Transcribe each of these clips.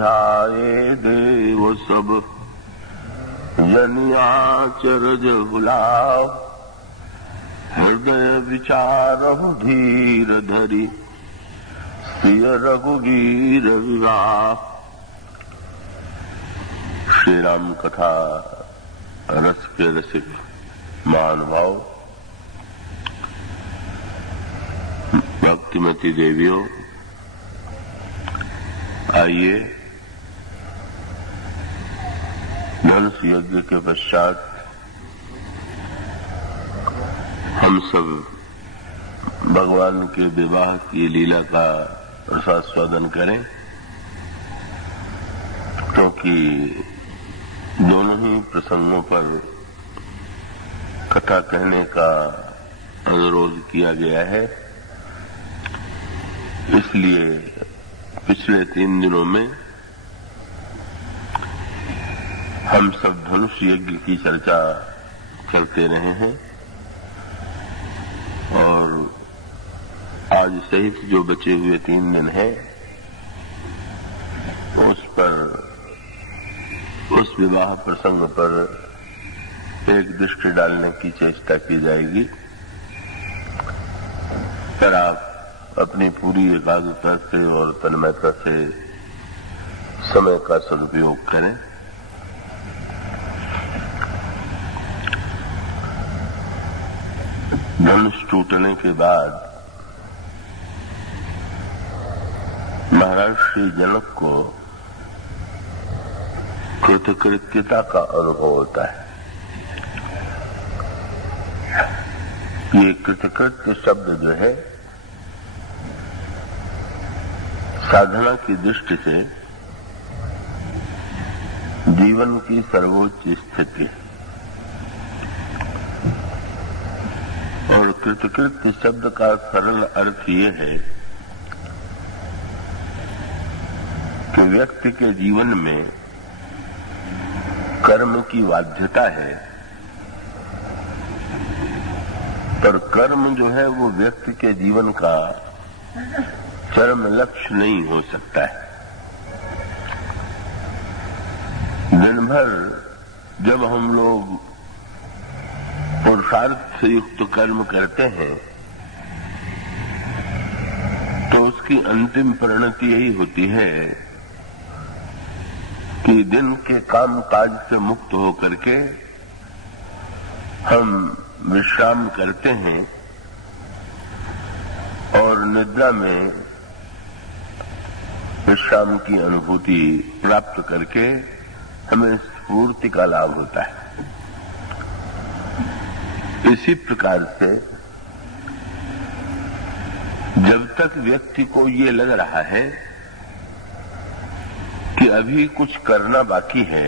समझाए देव सब, जनियाचरज बुलाव, हृदय विचारहु धीर धरी, प्रिय रघुवीर विवाह। श्री राम कथा रस के रसिक महानुभाव, भक्तिमती देवियों, आइए धनुष यज्ञ के पश्चात हम सब भगवान के विवाह की लीला का रसास्वादन करें, क्योंकि दोनों ही प्रसंगों पर कथा कहने का अनुरोध किया गया है। इसलिए पिछले 3 दिनों में हम सब धनुष यज्ञ की चर्चा करते रहे हैं और आज सहित जो बचे हुए 3 दिन हैं उस पर, उस विवाह प्रसंग पर एक दृष्टि डालने की चेष्टा की जाएगी। पर आप अपनी पूरी एकाग्रता से और तन्मयता से समय का सदुपयोग करें। धनुष टूटने के बाद महाराज श्री जनक को कृतकृत्यता का अनुभव होता है। ये कृतकृत्य शब्द जो है साधना की दृष्टि से जीवन की सर्वोच्च स्थिति और कृतकृत्य शब्द का सरल अर्थ ये है कि व्यक्ति के जीवन में कर्म की बाध्यता है, पर कर्म जो है वो व्यक्ति के जीवन का चरम लक्ष्य नहीं हो सकता है। दिन भर जब हम लोग पुरुषार्थ से युक्त कर्म करते हैं तो उसकी अंतिम परिणति यही होती है कि दिन के काम काज से मुक्त होकर के हम विश्राम करते हैं और निद्रा में विश्राम की अनुभूति प्राप्त करके हमें स्फूर्ति का लाभ होता है। इसी प्रकार से जब तक व्यक्ति को ये लग रहा है कि अभी कुछ करना बाकी है,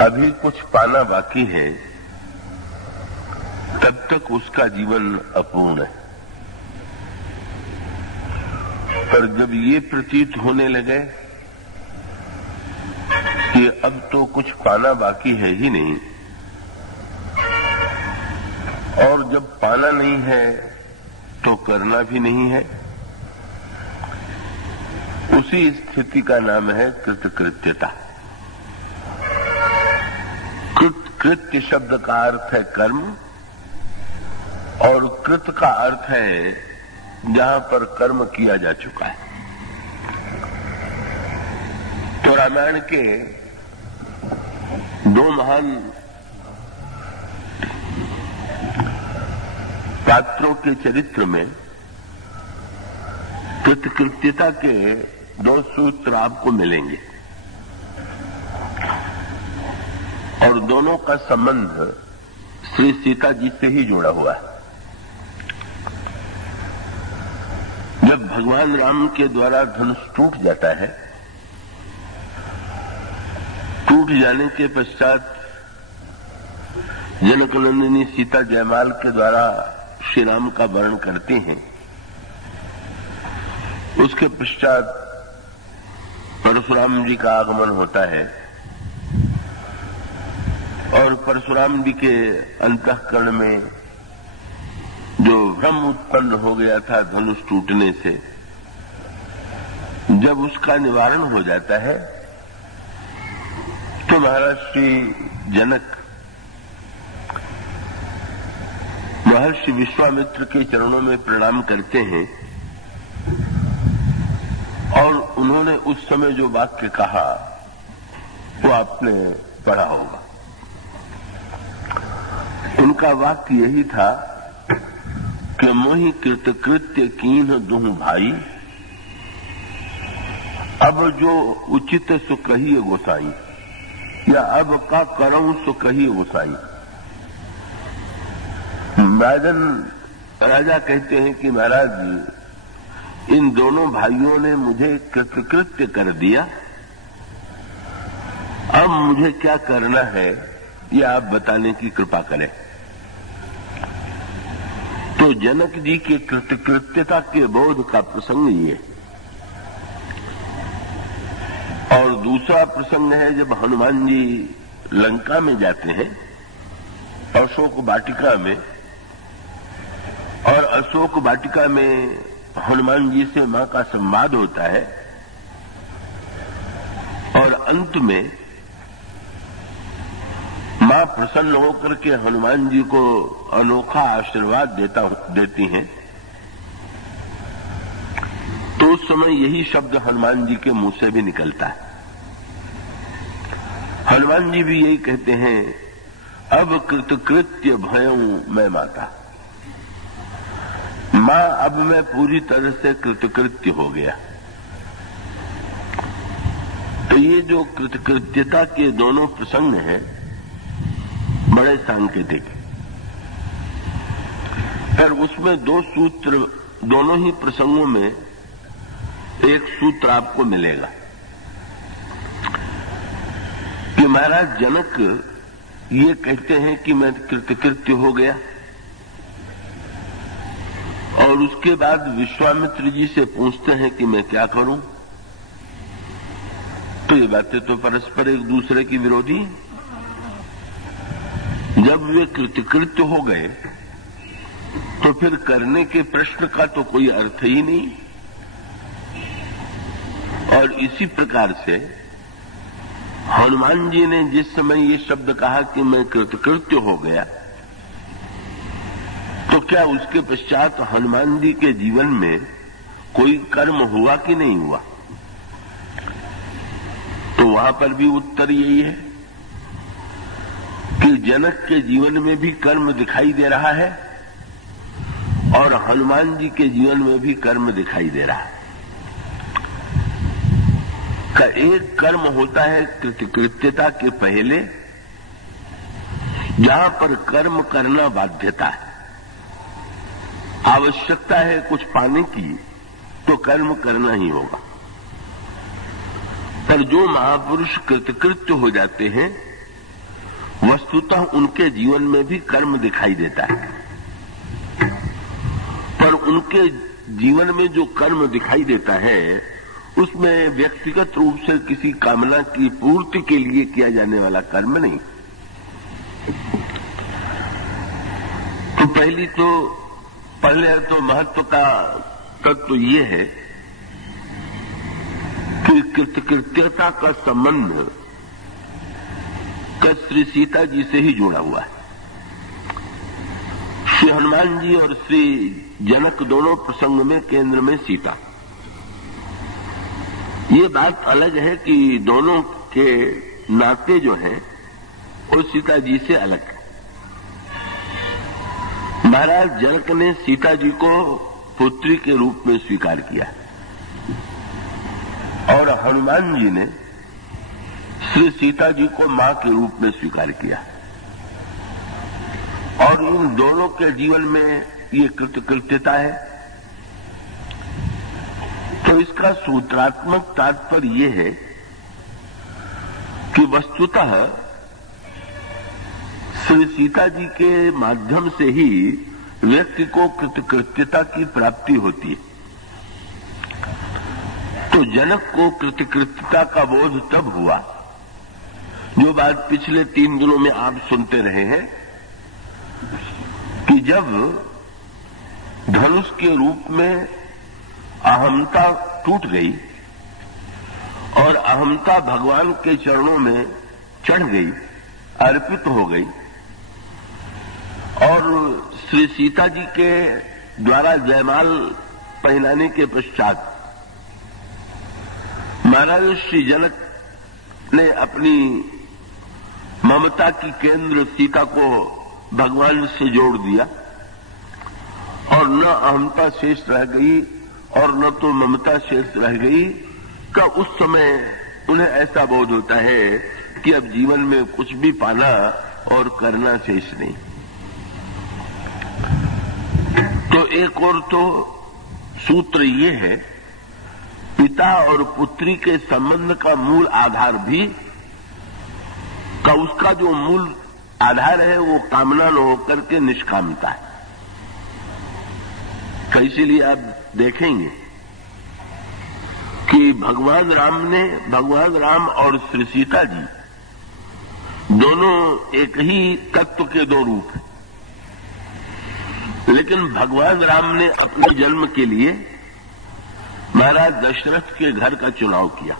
अभी कुछ पाना बाकी है, तब तक उसका जीवन अपूर्ण है। पर जब ये प्रतीत होने लगे कि अब तो कुछ पाना बाकी है ही नहीं, और जब पाना नहीं है तो करना भी नहीं है, उसी स्थिति का नाम है कृतकृत्यता। कृत्य शब्द का अर्थ है कर्म और कृत का अर्थ है जहां पर कर्म किया जा चुका है। तो रामायण के 2 महान पात्रों के चरित्र में कृतकृत्यता के 2 सूत्र आपको मिलेंगे और दोनों का संबंध श्री सीता जी से ही जुड़ा हुआ है। जब भगवान राम के द्वारा धनुष टूट जाता है, टूट जाने के पश्चात जनकनंदिनी सीता जयमाल के द्वारा श्री राम का वर्ण करती हैं। उसके पश्चात परशुराम जी का आगमन होता है और परशुराम जी के अंतःकरण में जो भ्रम उत्पन्न हो गया था धनुष टूटने से, जब उसका निवारण हो जाता है तो महाराज श्री जनक महर्षि विश्वामित्र के चरणों में प्रणाम करते हैं और उन्होंने उस समय जो वाक्य कहा वो आपने पढ़ा होगा। उनका वाक्य यही था कि मोहि कृतकृत्य कीन्ह दुह भाई, अब जो उचित सो कहिए गोसाई, या अब का करऊं सो कहिए गोसाई। राजन राजा कहते हैं कि महाराज इन दोनों भाइयों ने मुझे कृतकृत्य कर दिया, अब मुझे क्या करना है ये आप बताने की कृपा करें। तो जनक जी के कृतकृत्यता के बोध का प्रसंग ये, और दूसरा प्रसंग है जब हनुमान जी लंका में जाते हैं अशोक वाटिका में, और अशोक वाटिका में हनुमान जी से मां का संवाद होता है और अंत में मां प्रसन्न होकर के हनुमान जी को अनोखा आशीर्वाद देती हैं। तो उस समय यही शब्द हनुमान जी के मुंह से भी निकलता है। हनुमान जी भी यही कहते हैं, अब कृतकृत्य भयऊं मैं माता। मां अब मैं पूरी तरह से कृतकृत्य हो गया। तो ये जो कृतकृत्यता के दोनों प्रसंग हैं बड़े सांकेतिक, पर उसमें दो सूत्र, दोनों ही प्रसंगों में एक सूत्र आपको मिलेगा कि महाराज जनक ये कहते हैं कि मैं कृतकृत्य हो गया, और उसके बाद विश्वामित्र जी से पूछते हैं कि मैं क्या करूं। तो ये बातें तो परस्पर एक दूसरे की विरोधी हैं। जब वे कृतकृत्य हो गए तो फिर करने के प्रश्न का तो कोई अर्थ ही नहीं। और इसी प्रकार से हनुमान जी ने जिस समय ये शब्द कहा कि मैं कृतकृत्य हो गया, तो क्या उसके पश्चात हनुमान जी के जीवन में कोई कर्म हुआ कि नहीं हुआ? तो वहां पर भी उत्तर यही है कि जनक के जीवन में भी कर्म दिखाई दे रहा है और हनुमान जी के जीवन में भी कर्म दिखाई दे रहा है। का एक कर्म होता है कृतकृत्यता के पहले, जहां पर कर्म करना बाध्यता है, आवश्यकता है कुछ पाने की, तो कर्म करना ही होगा। पर जो महापुरुष कृतकृत्य हो जाते हैं वस्तुतः उनके जीवन में भी कर्म दिखाई देता है, पर उनके जीवन में जो कर्म दिखाई देता है उसमें व्यक्तिगत रूप से किसी कामना की पूर्ति के लिए किया जाने वाला कर्म नहीं। तो पहले तो महत्व का तत्व ये है कि कृतकृत्यता का संबंध श्री सीता जी से ही जुड़ा हुआ है। श्री हनुमान जी और श्री जनक दोनों प्रसंग में केंद्र में सीता। ये बात अलग है कि दोनों के नाते जो हैं वो सीता जी से अलग है। महाराज जनक ने सीता जी को पुत्री के रूप में स्वीकार किया और हनुमान जी ने श्री सीता जी को मां के रूप में स्वीकार किया, और इन दोनों के जीवन में ये कृतकृत्यता है। तो इसका सूत्रात्मक तात्पर्य ये है कि वस्तुतः श्री सीता जी के माध्यम से ही व्यक्ति को कृतकृत्यता की प्राप्ति होती है। तो जनक को कृतकृत्यता का बोध तब हुआ, जो बात पिछले 3 दिनों में आप सुनते रहे हैं, कि जब धनुष के रूप में अहमता टूट गई, और अहमता भगवान के चरणों में चढ़ गई, अर्पित हो गई। और श्री सीता जी के द्वारा जयमाल पहनाने के पश्चात महाराज श्री जनक ने अपनी ममता की केंद्र सीता को भगवान से जोड़ दिया और न अहमता शेष रह गई और न तो ममता शेष रह गई। का उस समय उन्हें ऐसा बोध होता है कि अब जीवन में कुछ भी पाना और करना शेष नहीं। तो एक और तो सूत्र ये है, पिता और पुत्री के संबंध का मूल आधार भी उसका जो मूल आधार है वो कामना न होकर के निष्कामता है। तो इसीलिए आप देखेंगे कि भगवान राम और श्री सीता जी दोनों एक ही तत्व के दो रूप हैं, लेकिन भगवान राम ने अपने जन्म के लिए महाराज दशरथ के घर का चुनाव किया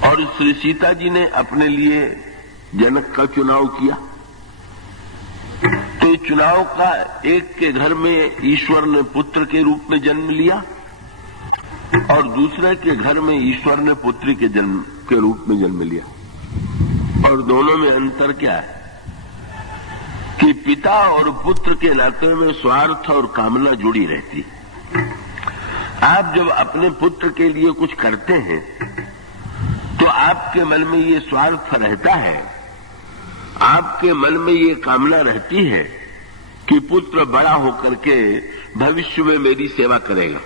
और श्री सीता जी ने अपने लिए जनक का चुनाव किया। तो चुनाव का एक के घर में ईश्वर ने पुत्र के रूप में जन्म लिया और दूसरे के घर में ईश्वर ने पुत्री के जन्म के रूप में जन्म लिया। और दोनों में अंतर क्या है कि पिता और पुत्र के नाते में स्वार्थ और कामना जुड़ी रहती है। आप जब अपने पुत्र के लिए कुछ करते हैं तो आपके मन में ये स्वार्थ रहता है, आपके मन में ये कामना रहती है कि पुत्र बड़ा होकर के भविष्य में मेरी सेवा करेगा।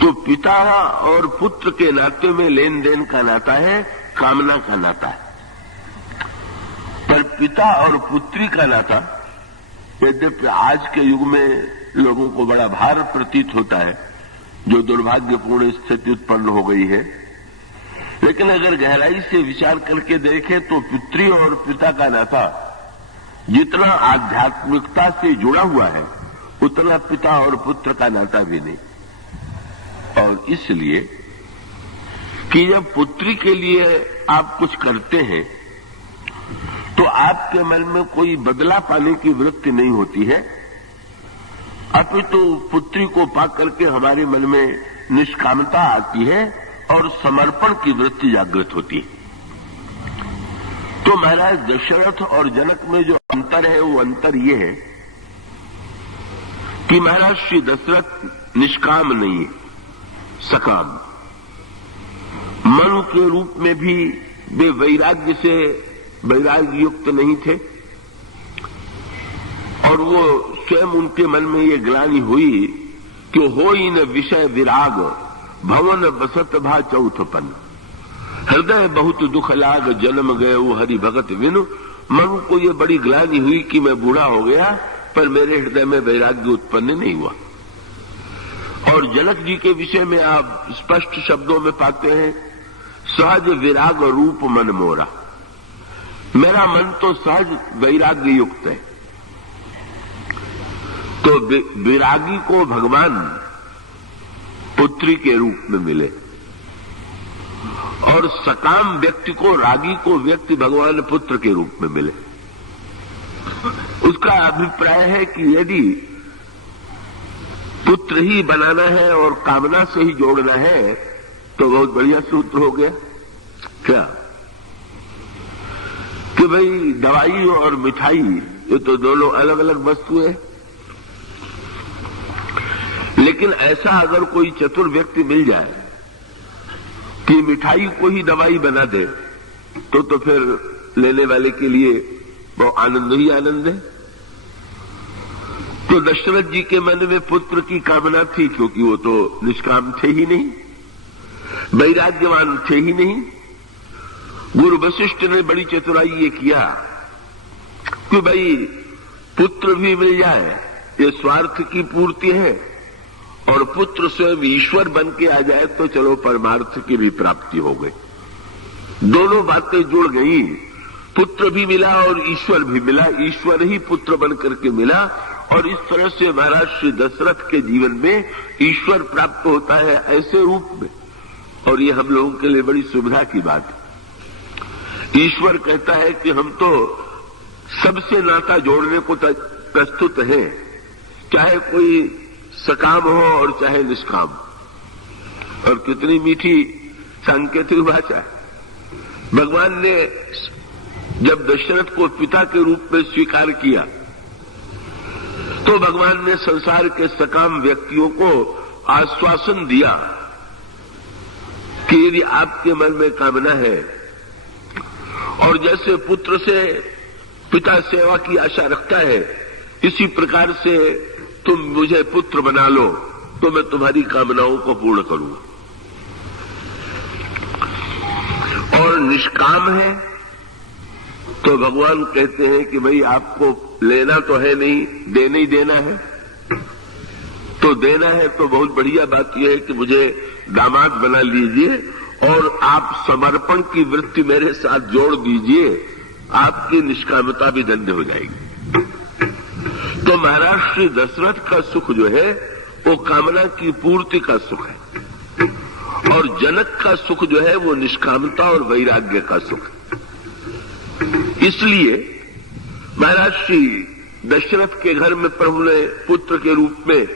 तो पिता और पुत्र के नाते में लेन देन का नाता है, कामना का नाता है। पर पिता और पुत्री का नाता यद्यपि आज के युग में लोगों को बड़ा भार प्रतीत होता है, जो दुर्भाग्यपूर्ण स्थिति उत्पन्न हो गई है, लेकिन अगर गहराई से विचार करके देखें तो पुत्री और पिता का नाता जितना आध्यात्मिकता से जुड़ा हुआ है उतना पिता और पुत्र का नाता भी नहीं। और इसलिए कि जब पुत्री के लिए आप कुछ करते हैं तो आपके मन में कोई बदला पाने की वृत्ति नहीं होती है, अपितु पुत्री को पाकर के हमारे मन में निष्कामता आती है और समर्पण की वृत्ति जागृत होती है। तो महाराज दशरथ और जनक में जो अंतर है वो अंतर ये है कि महाराज श्री दशरथ निष्काम नहीं है, सकाम। मनु के रूप में भी वे वैराग्य युक्त नहीं थे और वो स्वयं उनके मन में ये ग्लानि हुई कि होई न विषय विराग भवन बसत भा चौथपन, हृदय बहुत दुख लाग जन्म गए वो हरि भगत विनु। मनु को ये बड़ी ग्लानि हुई कि मैं बूढ़ा हो गया पर मेरे हृदय में वैराग्य उत्पन्न नहीं हुआ। और जनक जी के विषय में आप स्पष्ट शब्दों में पाते हैं, सहज विराग रूप मन मोरा, मेरा मन तो सहज वैराग्य युक्त है। तो विरागी को भगवान पुत्री के रूप में मिले और सकाम व्यक्ति को, रागी को व्यक्ति भगवान पुत्र के रूप में मिले। उसका अभिप्राय है कि यदि पुत्र ही बनाना है और कामना से ही जोड़ना है तो बहुत बढ़िया सूत्र हो गया। क्या कि भाई दवाई और मिठाई ये तो दोनों अलग अलग वस्तु है, लेकिन ऐसा अगर कोई चतुर व्यक्ति मिल जाए कि मिठाई को ही दवाई बना दे तो फिर लेने वाले के लिए वो आनंद ही आनंद है। तो दशरथ जी के मन में पुत्र की कामना थी क्योंकि वो तो निष्काम थे ही नहीं, वैराग्यवान थे ही नहीं। गुरु वशिष्ठ ने बड़ी चतुराई ये किया कि भाई पुत्र भी मिल जाए, ये स्वार्थ की पूर्ति है, और पुत्र स्वयं ईश्वर बन के आ जाए तो चलो परमार्थ की भी प्राप्ति हो गई। दोनों बातें जुड़ गई, पुत्र भी मिला और ईश्वर भी मिला, ईश्वर ही पुत्र बन करके मिला और इस तरह से महाराज श्री दशरथ के जीवन में ईश्वर प्राप्त होता है ऐसे रूप में, और ये हम लोगों के लिए बड़ी सुविधा की बात है। ईश्वर कहता है कि हम तो सबसे नाता जोड़ने को प्रस्तुत हैं, चाहे कोई सकाम हो और चाहे निष्काम। और कितनी मीठी सांकेतिक भाषा है। भगवान ने जब दशरथ को पिता के रूप में स्वीकार किया तो भगवान ने संसार के सकाम व्यक्तियों को आश्वासन दिया कि यदि आपके मन में कामना है और जैसे पुत्र से पिता सेवा की आशा रखता है, इसी प्रकार से तुम मुझे पुत्र बना लो तो मैं तुम्हारी कामनाओं को पूर्ण करूंगा। और निष्काम है तो भगवान कहते हैं कि भाई आपको लेना तो है नहीं, देना ही देना है। तो देना है तो बहुत बढ़िया बात यह है कि मुझे दामाद बना लीजिए और आप समर्पण की वृत्ति मेरे साथ जोड़ दीजिए, आपकी निष्कामता भी धन्य हो जाएगी। तो महाराज श्री दशरथ का सुख जो है वो कामना की पूर्ति का सुख है, और जनक का सुख जो है वो निष्कामता और वैराग्य का सुख है। इसलिए महाराज श्री दशरथ के घर में प्रभु ने पुत्र के रूप में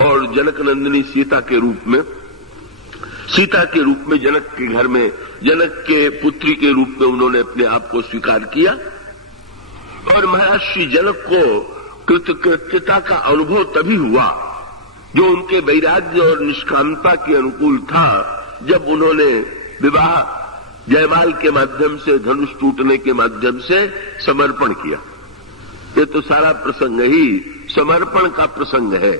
और जनक नंदिनी सीता के रूप में जनक के घर में जनक के पुत्री के रूप में उन्होंने अपने आप को स्वीकार किया। और महाराज श्री जनक को कृतकृत्यता का अनुभव तभी हुआ जो उनके वैराग्य और निष्कामता के अनुकूल था, जब उन्होंने विवाह जयमाल के माध्यम से, धनुष टूटने के माध्यम से समर्पण किया। ये तो सारा प्रसंग ही समर्पण का प्रसंग है।